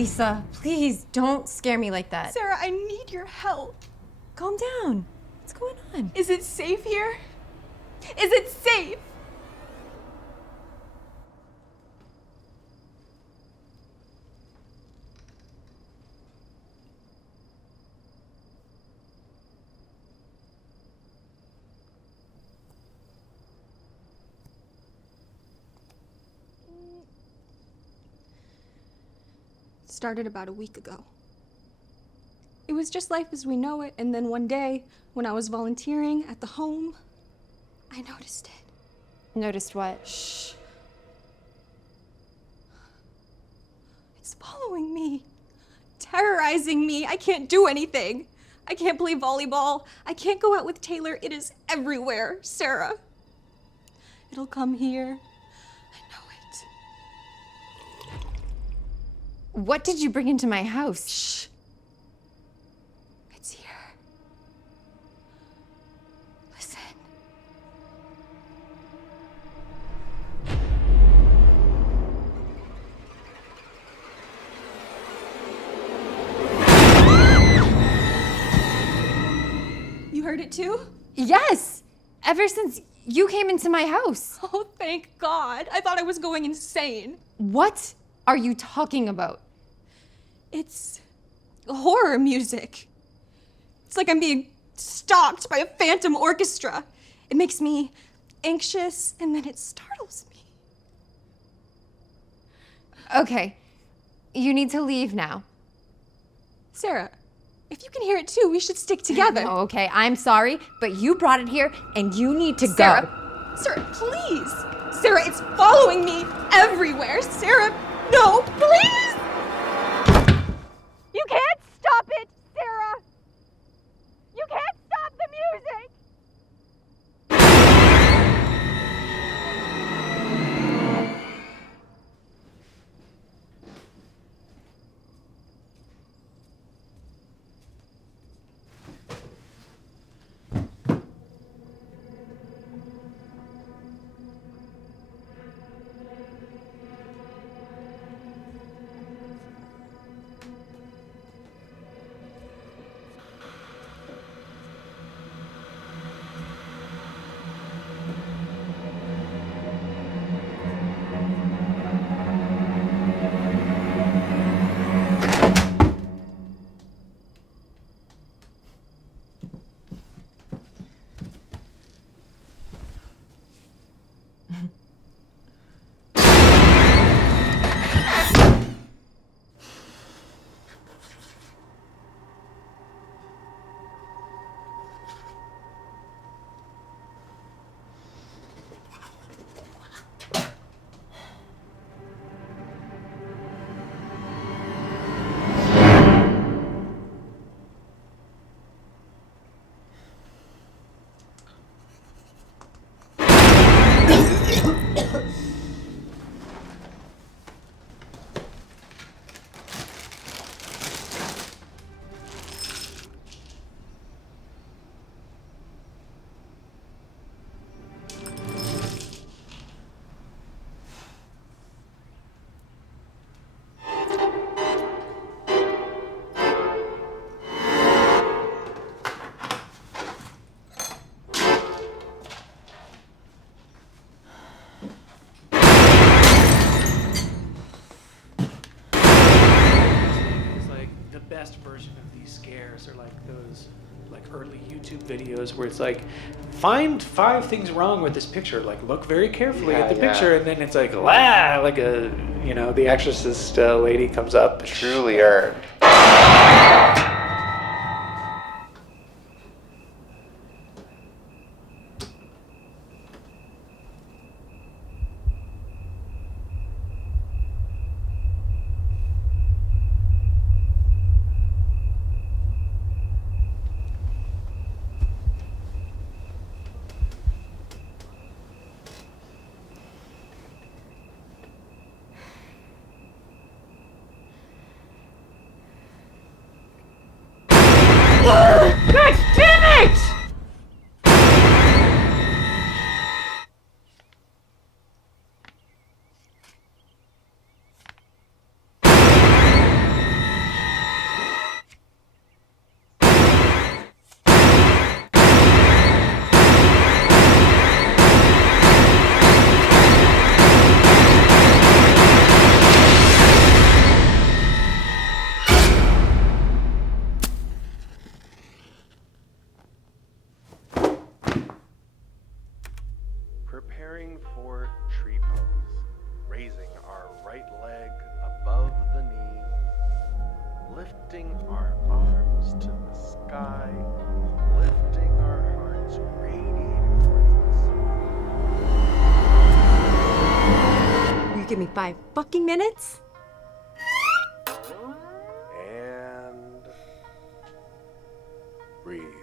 Lisa, please don't scare me like that. Sarah, I need your help. Calm down. What's going on? Is it safe here? Is it safe? Started about a week ago. It was just life as we know it, and then one day, when I was volunteering at the home, I noticed it. Noticed what? Shh. It's following me, terrorizing me. I can't do anything. I can't play volleyball. I can't go out with Taylor. It is everywhere, Sarah. It'll come here. I know it. What did you bring into my house? Shh. It's here. Listen. You heard it too? Yes! Ever since you came into my house. Oh, thank God. I thought I was going insane. What are you talking about? It's horror music. It's like I'm being stalked by a phantom orchestra. It makes me anxious and then it startles me. Okay, you need to leave now. Sarah, if you can hear it too, we should stick together. Oh, okay, I'm sorry, but you brought it here and you need to Sarah, go. Sarah, please. Sarah, it's following me everywhere. Sarah, no, please. You can't stop it, Sarah. You can't stop the music. Best version of these scares are like those like early YouTube videos where it's like, find 5 things wrong with this picture, like look very carefully at the picture, and then it's like, like a, you know, the Exorcist lady comes up. Truly earned. Give me 5 fucking minutes. And breathe.